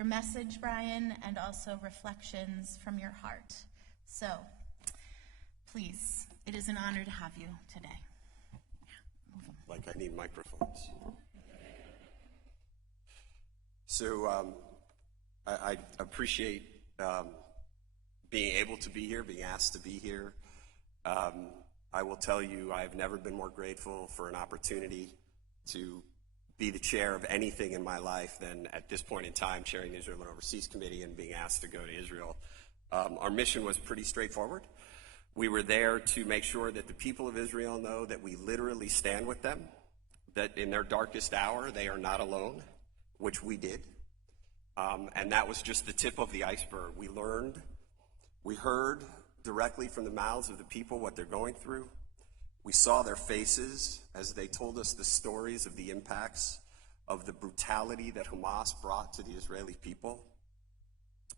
your message, Brian, and also reflections from your heart. So, please, it is an honor to have you today. Like I need microphones. So I appreciate being able to be here, being asked to be here. I will tell you, I've never been more grateful for an opportunity to be the chair of anything in my life than at this point in time chairing the Israel and Overseas Committee and being asked to go to Israel. Our mission was pretty straightforward. We were there to make sure that the people of Israel know that we literally stand with them, that in their darkest hour they are not alone, which we did. And that was just the tip of the iceberg. We heard directly from the mouths of the people what they're going through. We saw their faces as they told us the stories of the impacts of the brutality that Hamas brought to the Israeli people.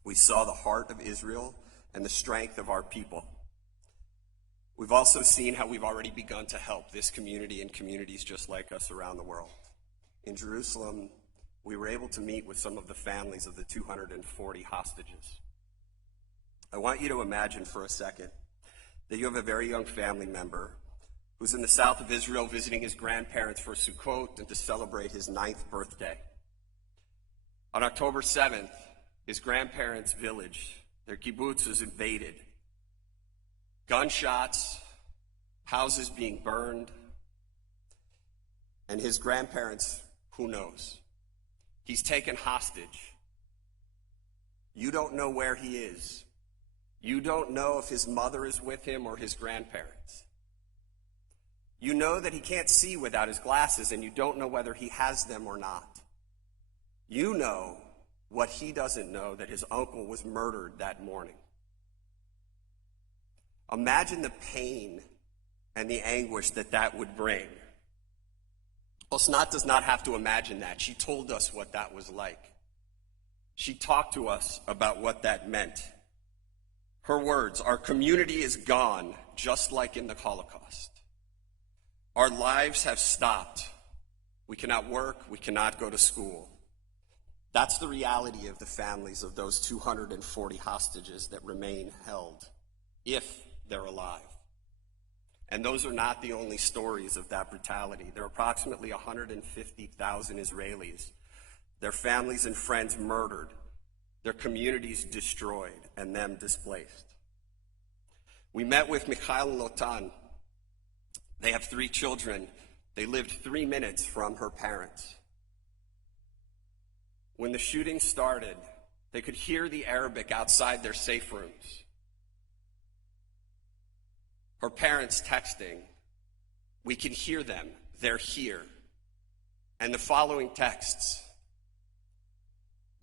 We saw the heart of Israel and the strength of our people. We've also seen how we've already begun to help this community and communities just like us around the world. In Jerusalem, we were able to meet with some of the families of the 240 hostages. I want you to imagine for a second that you have a very young family member who's in the south of Israel visiting his grandparents for Sukkot and to celebrate his 9th birthday. On October 7th, his grandparents' village, their kibbutz, is invaded. Gunshots, houses being burned, and his grandparents, who knows? He's taken hostage. You don't know where he is. You don't know if his mother is with him or his grandparents. You know that he can't see without his glasses, and you don't know whether he has them or not. You know what he doesn't know, that his uncle was murdered that morning. Imagine the pain and the anguish that would bring. Osnat does not have to imagine that. She told us what that was like. She talked to us about what that meant. Her words, our community is gone, just like in the Holocaust. Our lives have stopped. We cannot work, we cannot go to school. That's the reality of the families of those 240 hostages that remain held, if they're alive. And those are not the only stories of that brutality. There are approximately 150,000 Israelis, their families and friends murdered, their communities destroyed, and them displaced. We met with Michael and Lotan. They have 3 children. They lived 3 minutes from her parents. When the shooting started, they could hear the Arabic outside their safe rooms. Her parents texting, we can hear them, they're here. And the following texts,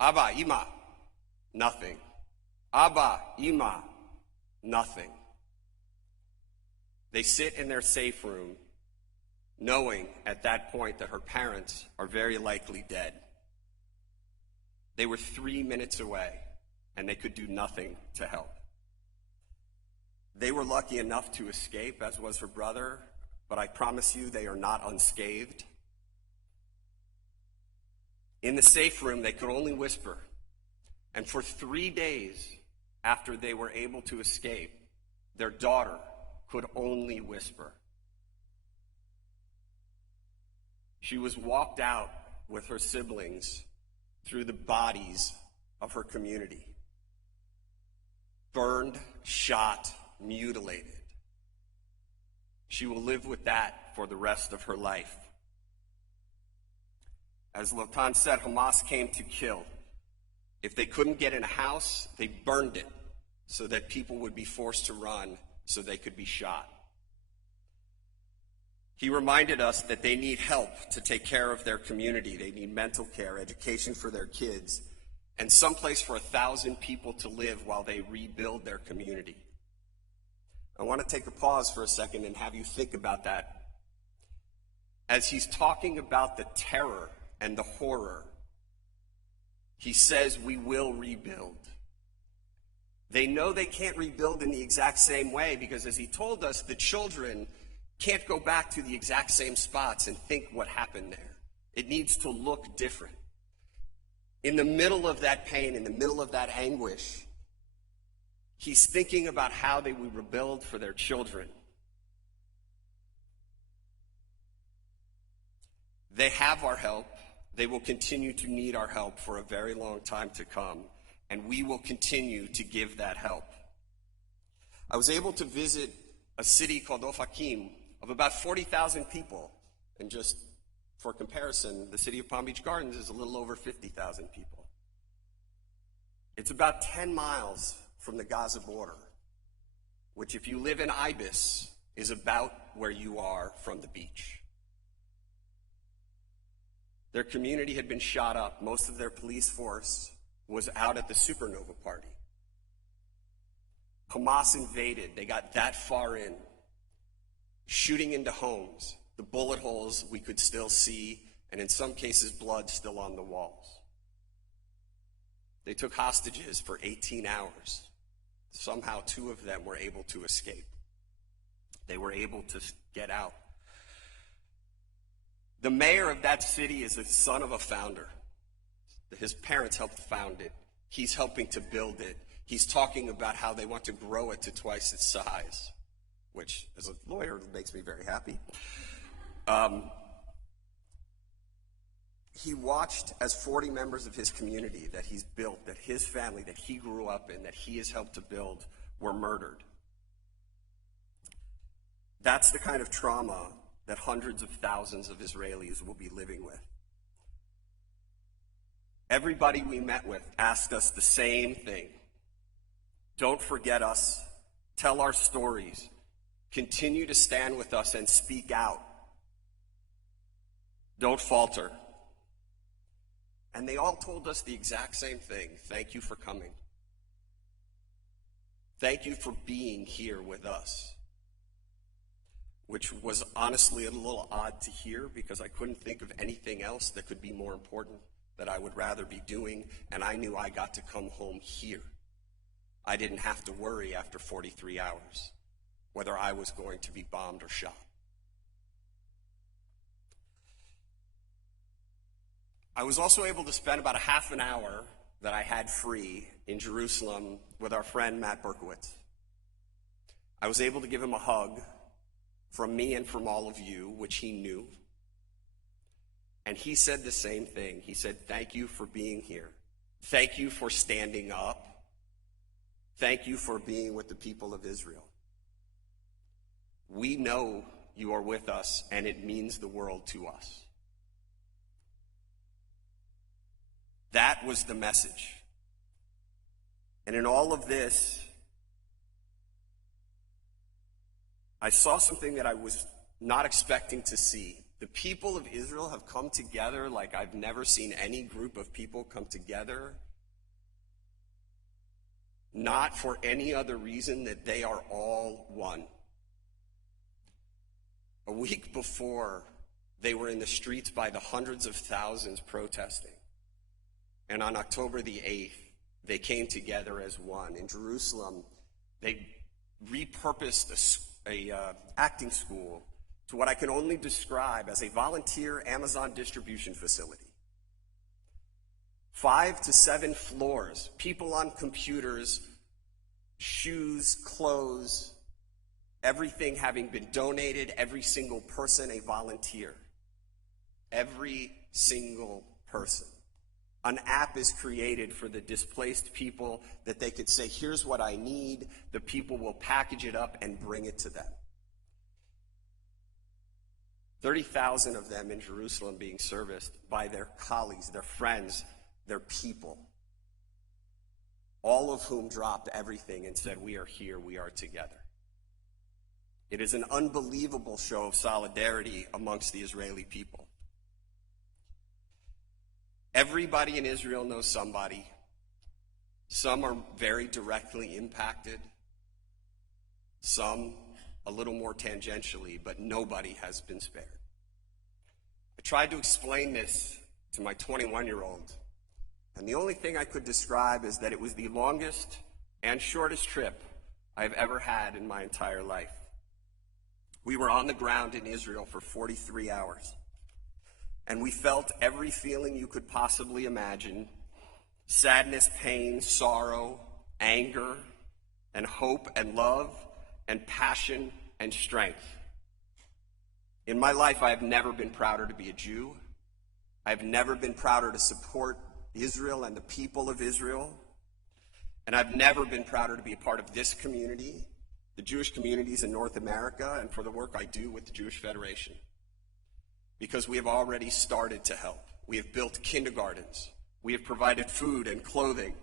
Abba, Ima, nothing. Abba, Ima, nothing. They sit in their safe room knowing at that point that her parents are very likely dead. They were 3 minutes away and they could do nothing to help. They were lucky enough to escape, as was her brother, but I promise you they are not unscathed. In the safe room, they could only whisper. And for 3 days after they were able to escape, their daughter could only whisper. She was walked out with her siblings through the bodies of her community. Burned, shot, mutilated. She will live with that for the rest of her life. As Lotan said, Hamas came to kill. If they couldn't get in a house, they burned it so that people would be forced to run so they could be shot. He reminded us that they need help to take care of their community. They need mental care, education for their kids, and someplace for 1,000 people to live while they rebuild their community. I want to take a pause for a second and have you think about that. As he's talking about the terror and the horror, he says we will rebuild. They know they can't rebuild in the exact same way because, as he told us, the children can't go back to the exact same spots and think what happened there. It needs to look different. In the middle of that pain, in the middle of that anguish, he's thinking about how they would rebuild for their children. They have our help. They will continue to need our help for a very long time to come, and we will continue to give that help. I was able to visit a city called Ofakim of about 40,000 people, and just for comparison, the city of Palm Beach Gardens is a little over 50,000 people. It's about 10 miles from the Gaza border, which if you live in Ibis, is about where you are from the beach. Their community had been shot up. Most of their police force was out at the supernova party. Hamas invaded. They got that far in, shooting into homes. The bullet holes we could still see, and in some cases, blood still on the walls. They took hostages for 18 hours. Somehow 2 of them were able to escape. They were able to get out. The mayor of that city is the son of a founder. His parents helped found it. He's helping to build it. He's talking about how they want to grow it to twice its size, which, as a lawyer, makes me very happy. He watched as 40 members of his community that he's built, that his family, that he grew up in, that he has helped to build, were murdered. That's the kind of trauma that hundreds of thousands of Israelis will be living with. Everybody we met with asked us the same thing. Don't forget us. Tell our stories. Continue to stand with us and speak out. Don't falter. And they all told us the exact same thing. Thank you for coming. Thank you for being here with us. Which was honestly a little odd to hear, because I couldn't think of anything else that could be more important that I would rather be doing, and I knew I got to come home here. I didn't have to worry after 43 hours whether I was going to be bombed or shot. I was also able to spend about a half an hour that I had free in Jerusalem with our friend Matt Berkowitz. I was able to give him a hug from me and from all of you, which he knew. And he said the same thing. He said, thank you for being here. Thank you for standing up. Thank you for being with the people of Israel. We know you are with us, and it means the world to us. That was the message. And in all of this, I saw something that I was not expecting to see. The people of Israel have come together like I've never seen any group of people come together, not for any other reason that they are all one. A week before, they were in the streets by the hundreds of thousands protesting. And on October the 8th, they came together as one. In Jerusalem, they repurposed a acting school to what I can only describe as a volunteer Amazon distribution facility. 5 to 7 floors, people on computers, shoes, clothes, everything having been donated, every single person a volunteer. Every single person. An app is created for the displaced people that they could say, here's what I need. The people will package it up and bring it to them. 30,000 of them in Jerusalem being serviced by their colleagues, their friends, their people. All of whom dropped everything and said, we are here, we are together. It is an unbelievable show of solidarity amongst the Israeli people. Everybody in Israel knows somebody. Some are very directly impacted. Some a little more tangentially, but nobody has been spared. I tried to explain this to my 21-year-old, and the only thing I could describe is that it was the longest and shortest trip I've ever had in my entire life. We were on the ground in Israel for 43 hours. And we felt every feeling you could possibly imagine sadness, pain, sorrow, anger, and hope and love and passion and strength. In my life, I have never been prouder to be a Jew. I have never been prouder to support Israel and the people of Israel. And I've never been prouder to be a part of this community, the Jewish communities in North America, and for the work I do with the Jewish Federation. Because we have already started to help. We have built kindergartens. We have provided food and clothing.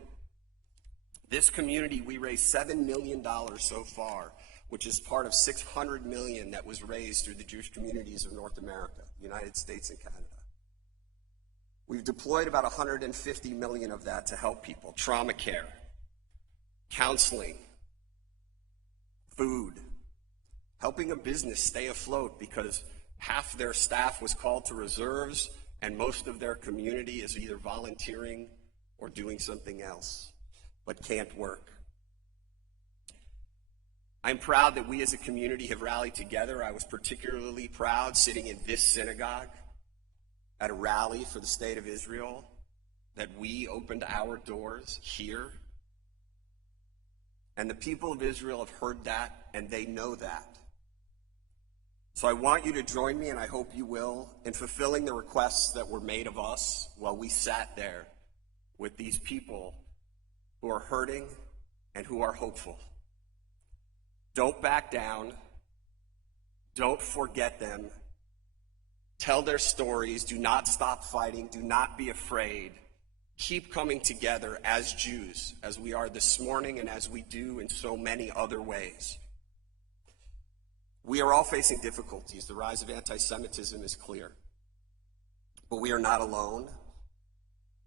This community, we raised $7 million so far, which is part of $600 million that was raised through the Jewish communities of North America, United States and Canada. We've deployed about $150 million of that to help people, trauma care, counseling, food, helping a business stay afloat because half their staff was called to reserves and most of their community is either volunteering or doing something else, but can't work. I'm proud that we as a community have rallied together. I was particularly proud sitting in this synagogue at a rally for the state of Israel that we opened our doors here. And the people of Israel have heard that and they know that. So I want you to join me, and I hope you will, in fulfilling the requests that were made of us while we sat there with these people who are hurting and who are hopeful. Don't back down. Don't forget them. Tell their stories. Do not stop fighting. Do not be afraid. Keep coming together as Jews, as we are this morning and as we do in so many other ways. We are all facing difficulties. The rise of anti-Semitism is clear. But we are not alone.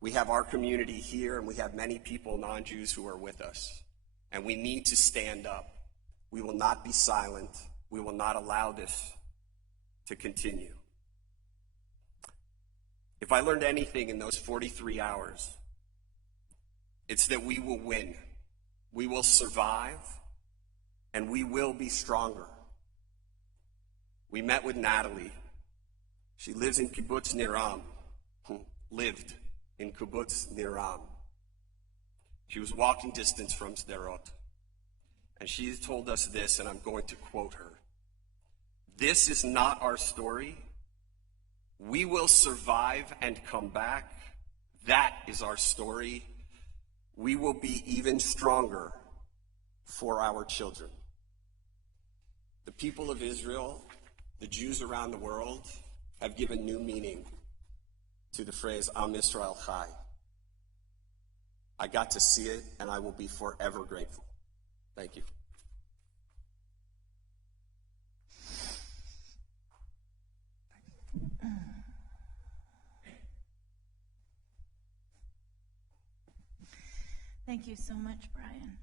We have our community here, and we have many people, non-Jews, who are with us. And we need to stand up. We will not be silent. We will not allow this to continue. If I learned anything in those 43 hours, it's that we will win. We will survive, and we will be stronger. We met with Natalie. She lives in Kibbutz Niram, lived in Kibbutz Niram. She was walking distance from Sderot. And she told us this, and I'm going to quote her. This is not our story. We will survive and come back. That is our story. We will be even stronger for our children. The people of Israel, the Jews around the world, have given new meaning to the phrase Am Yisrael Chai. I got to see it, and I will be forever grateful. Thank you. Thank you so much, Brian.